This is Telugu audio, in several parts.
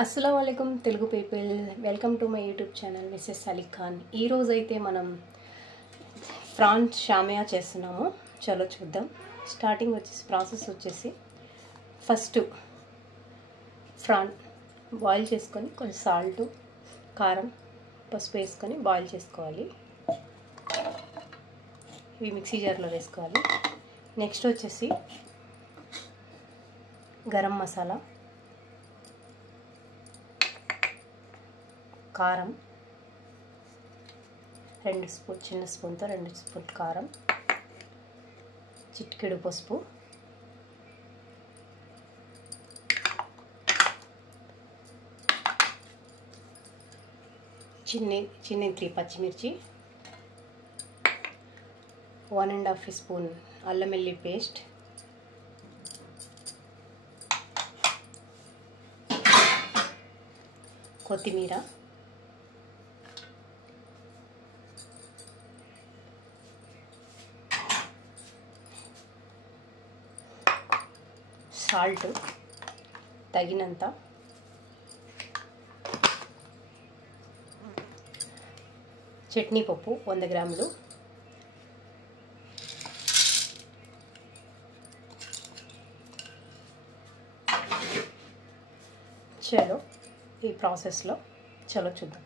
अस्सलामुअलैकुम Telugu people welcome to my YouTube channel Mrs Ali Khan. ఈ రోజు అయితే మనం ఫ్రాన్స్ షామియా చేస్తున్నాము। చలో చూద్దాం। స్టార్టింగ్ వచ్చేసి ప్రాసెస్ వచ్చేసి ఫస్ట్ ఫ్రాన్ బాయిల్ చేసుకొని కొంచెం సాల్ట్ కారం పసుపు వేసుకొని బాయిల్ చేసుకోవాలి। ఇవి మిక్సీ జార్లో వేసుకోవాలి। నెక్స్ట్ వచ్చేసి గరం మసాలా కారం 2 స్పూన్ చిన్న స్పూన్తో 2 స్పూన్ కారం చిటికెడు పసుపు చిన్న 3 పచ్చిమిర్చి 1.5 స్పూన్ అల్లం వెల్లుల్లి పేస్ట్ కొత్తిమీర సాల్ట్ తగినంత చట్నీ పప్పు 100 గ్రాములు చలో ఈ ప్రాసెస్లో చలో చూద్దాం।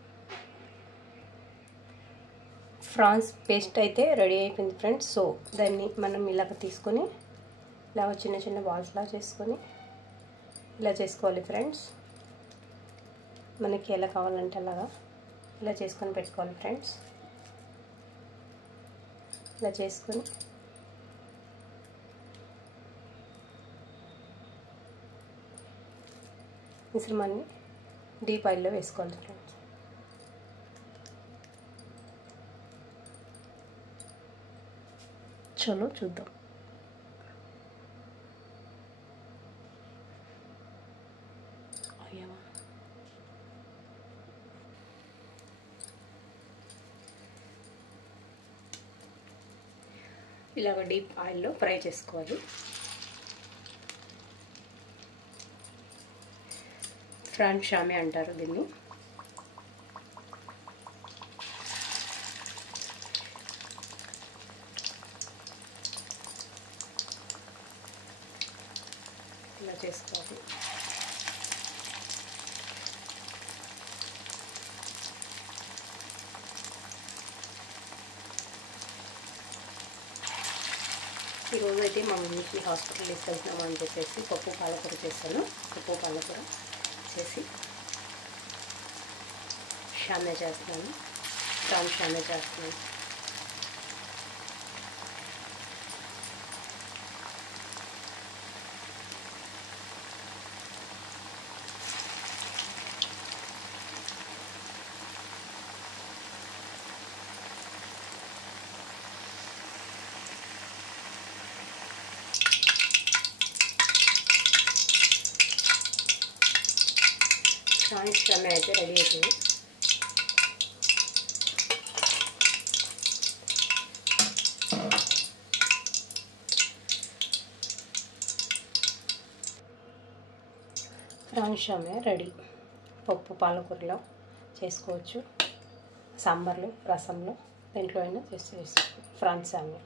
ఫ్రాన్స్ పేస్ట్ అయితే రెడీ అయిపోయింది ఫ్రెండ్స్। సో దాన్ని మనం ఇలాగ తీసుకొని ఇలా చిన్న చిన్న బాల్స్ లా చేసుకొని ఇలా చేసుకోవాలి ఫ్రెండ్స్। మనకి ఎలా కావాలంటే అలాగా ఇలా చేసుకొని పెట్టుకోవాలి ఫ్రెండ్స్। ఇలా చేసుకొని మిశ్రమాన్ని డీప్ ఆయిల్లో వేసుకోవాలి ఫ్రెండ్స్। చలో చూద్దాం। ఇలాగ డీప్ ఆయిల్లో ఫ్రై చేసుకోవాలి। ఫ్రాన్స్ షామియా అంటారు దీన్ని। ఇలా చేసుకోవాలి। ఈరోజు అయితే మా మమ్మీకి హాస్పిటల్ తీసుకెళ్తున్నాము అని చెప్పేసి పప్పు పాలకూర చేస్తాను। పప్పు పాలకూర చేసి షామియా చేస్తున్నాను, ఫ్రాన్స్ షామియా చేస్తున్నాను। ఫ్రాన్స్ షామియా అయితే రెడీ అవుతుంది। ఫ్రాన్స్ షామియా రెడీ। పప్పు పాలకూరలో చేసుకోవచ్చు, సాంబార్లో రసంలో దేంట్లో అయినా చేసుకోవచ్చు ఫ్రాన్స్ షామియా।